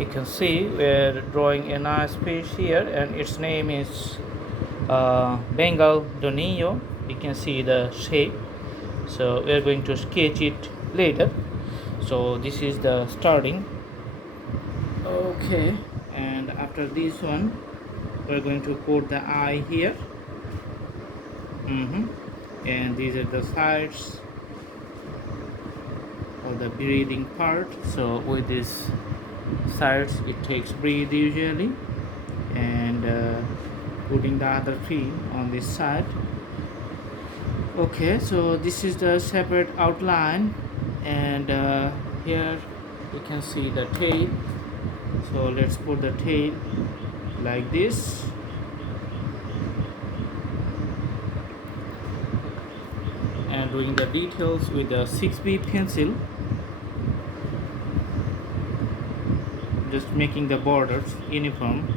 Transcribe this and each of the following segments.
You can see we're drawing a nice fish here, and its name is Bengal danio. You can see the shape. So we're going to sketch it later. So this is the starting. Okay, and after this one we're going to put the eye here. And these are the sides of the breathing part. So with this sides it takes breathe usually, and putting the other fin on this side. Okay, so this is the separate outline, and here you can see the tail. So let's put the tail like this. And doing the details with the 6B pencil, just making the borders uniform.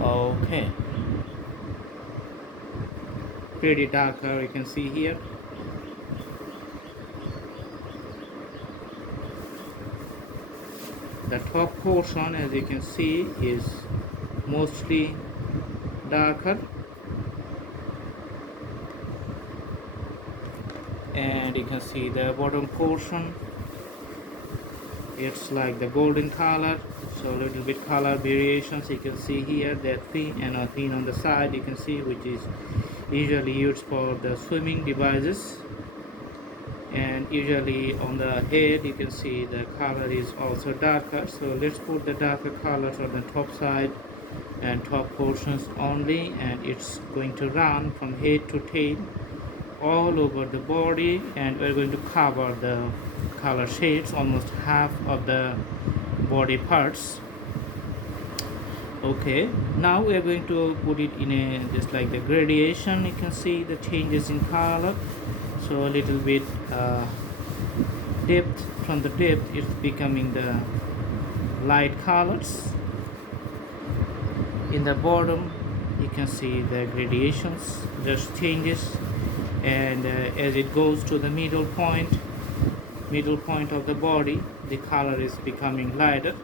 Okay, pretty darker, you can see here. The top portion, as you can see, is mostly darker, and you can see the bottom portion, it's like the golden color. So a little bit color variations you can see here, that fin and a fin on the side you can see, which is usually used for the swimming devices. And usually on the head you can see the color is also darker. So let's put the darker colors on the top side and top portions only, and it's going to run from head to tail all over the body, and we're going to cover the color shades almost half of the body parts. Okay, now we are going to put it in a just like the gradation. You can see the changes in color. So a little bit depth, from the depth it's becoming the light colors. In the bottom you can see the gradations, just changes, and as it goes to the middle point of the body, the color is becoming lighter.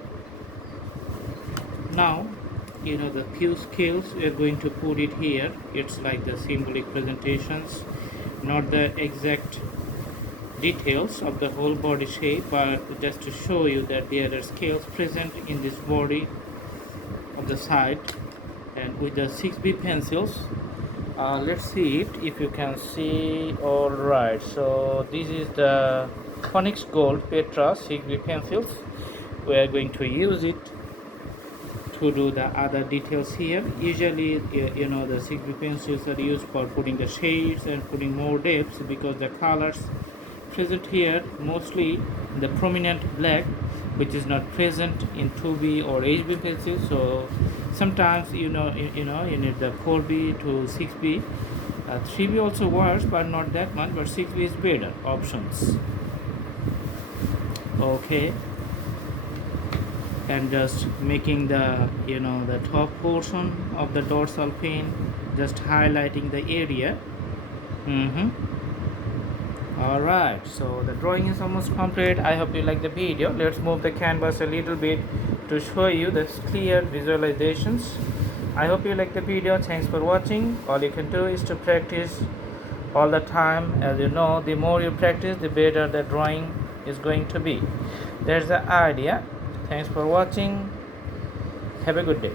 Now the few scales we are going to put it here. It's like the symbolic presentations, not the exact details of the whole body shape, but just to show you that there are scales present in this body of the side. And with the 6B pencils, let's see it if you can see. All right, so this is the Onyx Gold Petra 6B pencils. We are going to use it to do the other details here. Usually the 6B pencils are used for putting the shades and putting more depths, because the colors present here mostly the prominent black, which is not present in 2B or HB pencils. So sometimes you need the 4B to 6B. 3B also works, but not that much, but 6B is better options. Okay, and just making the the top portion of the dorsal fin, just highlighting the area. All right, so the drawing is almost complete. I hope you like the video. Let's move the canvas a little bit to show you the clear visualizations. I hope you like the video. Thanks for watching. All you can do is to practice all the time. As you know, the more you practice, the better the drawing is going to be. There's the idea. Thanks for watching. Have a good day.